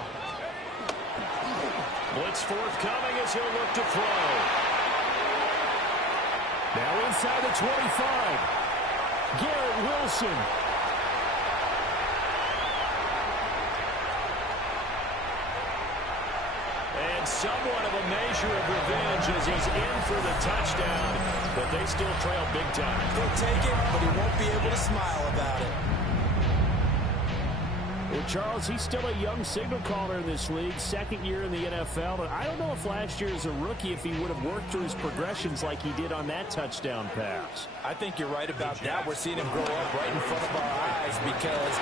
Blitz forthcoming as he'll look to throw. Now inside the 25. Garrett Wilson. And somewhat of a measure of revenge as he's in for the touchdown, but they still trail big time. He'll take it, but he won't be able to smile about it. Well, Charles, he's still a young signal caller in this league, 2nd year in the NFL. And I don't know if last year as a rookie, if he would have worked through his progressions like he did on that touchdown pass. I think you're right about that. We're seeing him grow up right in front of our eyes because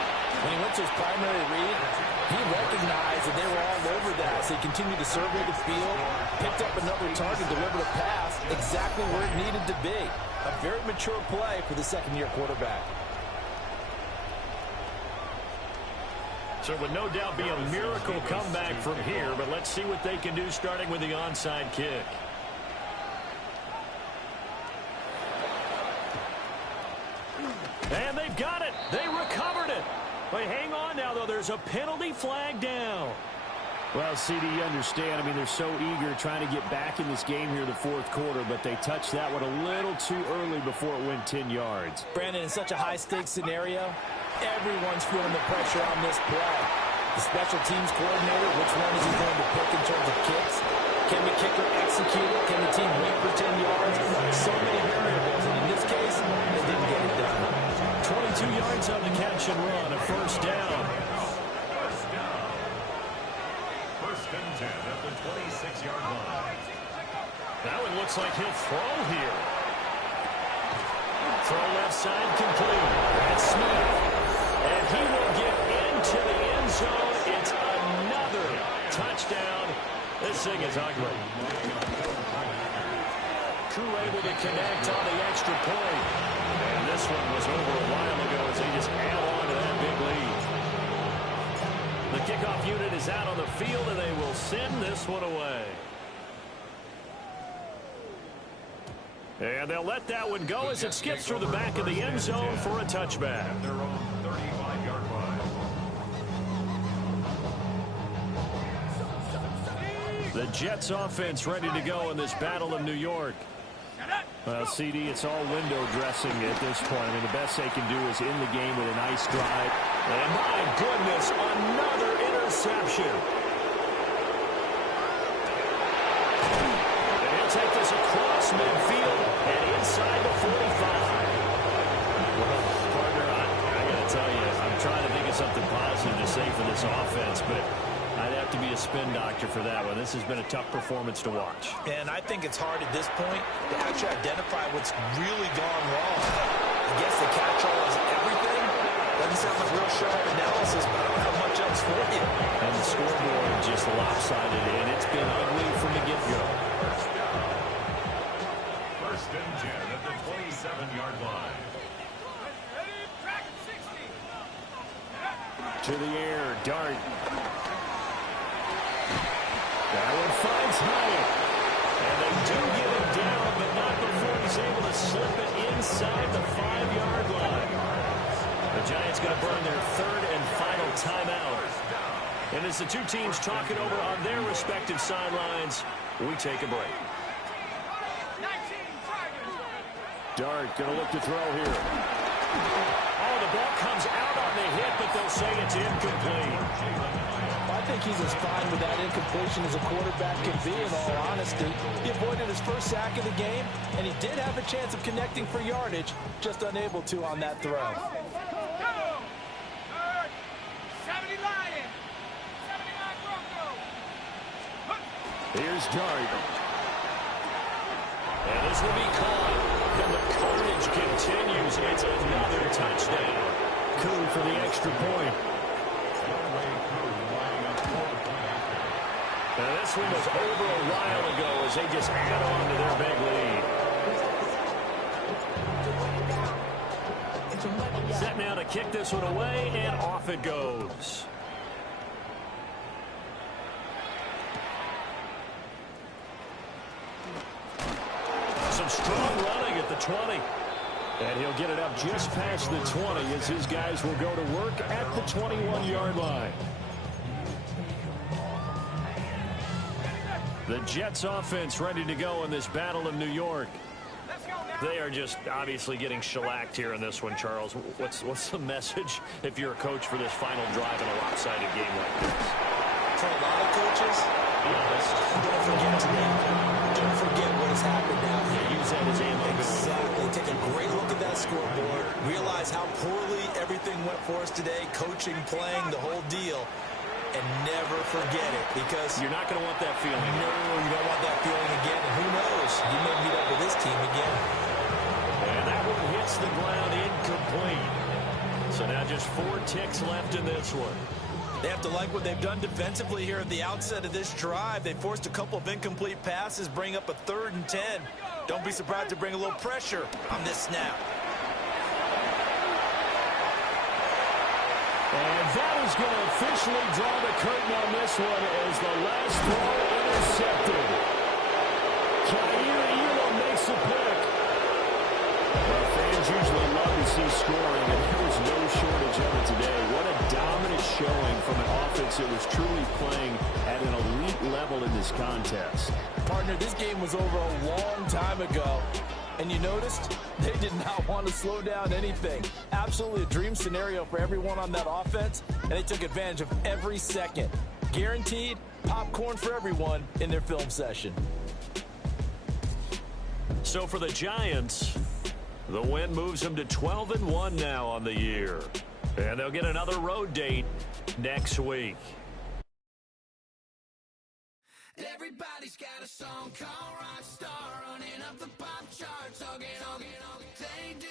when he went to his primary read, he recognized that they were all over that. So he continued to survey the field, picked up another target, delivered a pass exactly where it needed to be. A very mature play for the second-year quarterback. So it would no doubt be a miracle comeback from here, but let's see what they can do starting with the onside kick. And they've got it. They recovered it. But hang on now, though. There's a penalty flag down. Well, CD, you understand. I mean, they're so eager trying to get back in this game here the 4th quarter, but they touched that one a little too early before it went 10 yards. Brandon, in such a high-stakes scenario, everyone's feeling the pressure on this play. The special teams coordinator, which one is he going to pick in terms of kicks? Can the kicker execute it? Can the team wait for 10 yards? So many variables, and in this case, they didn't get it done. 22 yards on the catch and run, a 1st down. 1st and 10 at the 26-yard line. That one looks like he'll throw here. Throw left side complete. That's Smith. And he will get into the end zone. It's another touchdown. This thing is ugly. Crew able to connect on the extra point. And this one was over a while ago as they just add on to that big lead. The kickoff unit is out on the field, and they will send this one away. And they'll let that one go as it skips through the back of the end zone for a touchback. Their own 35-yard line. The Jets offense ready to go in this Battle of New York. Well, CD, it's all window dressing at this point. I mean, the best they can do is end the game with a nice drive. And my goodness, another interception. And he'll take this across midfield and inside the 45. Well, partner, I got to tell you, I'm trying to think of something positive to say for this offense, but I'd have to be a spin doctor for that one. This has been a tough performance to watch. And I think it's hard at this point to actually identify what's really gone wrong. I guess the catch-all is everything. Doesn't sound like real sharp analysis, but I don't have much else for you. And the scoreboard just lopsided, and it's been ugly from the get-go. 1st and 10 at the 27-yard line. To the air, Dart. That one finds Hyatt. And they do get him down, but not before he's able to slip it inside the 5-yard line. The Giants going to burn their 3rd and final timeout. And as the two teams talk it over on their respective sidelines, we take a break. Dart going to look to throw here. Oh, the ball comes out on the hit, but they'll say it's incomplete. I think he's as fine with that incompletion as a quarterback can be, in all honesty. He avoided his first sack of the game, and he did have a chance of connecting for yardage, just unable to on that throw. 70 Lions, 79 Broncos. Here's Dart. And this will be caught. And the carnage continues. It's another touchdown. Coup for the extra point. Now this one was over a while ago as they just add on to their big lead. Set now to kick this one away, and off it goes. Some strong running at the 20. And he'll get it up just past the 20 as his guys will go to work at the 21-yard line. The Jets offense ready to go in this battle of New York. They are just obviously getting shellacked here in this one, Charles. What's the message if you're a coach for this final drive in a lopsided game like this? For a lot of coaches, don't forget today. Don't forget what has happened now. Use that as ammo. Exactly. Take a great look at that scoreboard. Realize how poorly everything went for us today. Coaching, playing, the whole deal. And never forget it, because you're not going to want that feeling. No, you don't want that feeling again. And who knows? You may meet up with this team again. And that one hits the ground incomplete. So now just 4 ticks left in this one. They have to like what they've done defensively here at the outset of this drive. They forced a couple of incomplete passes, bring up a 3rd and 10. Don't be surprised to bring a little pressure on this snap. And that is going to officially draw the curtain on this one as the last throw intercepted. Jair Elam makes a pick. Well, fans usually love to see scoring, and there was no shortage of it today. What a dominant showing from an offense that was truly playing at an elite level in this contest. Partner, this game was over a long time ago. And you noticed they did not want to slow down anything. Absolutely a dream scenario for everyone on that offense, and they took advantage of every second. Guaranteed popcorn for everyone in their film session. So for the Giants, the win moves them to 12-1 now on the year. And they'll get another road date next week. Everybody's got a song called Rockstar, running up the pop charts. They do.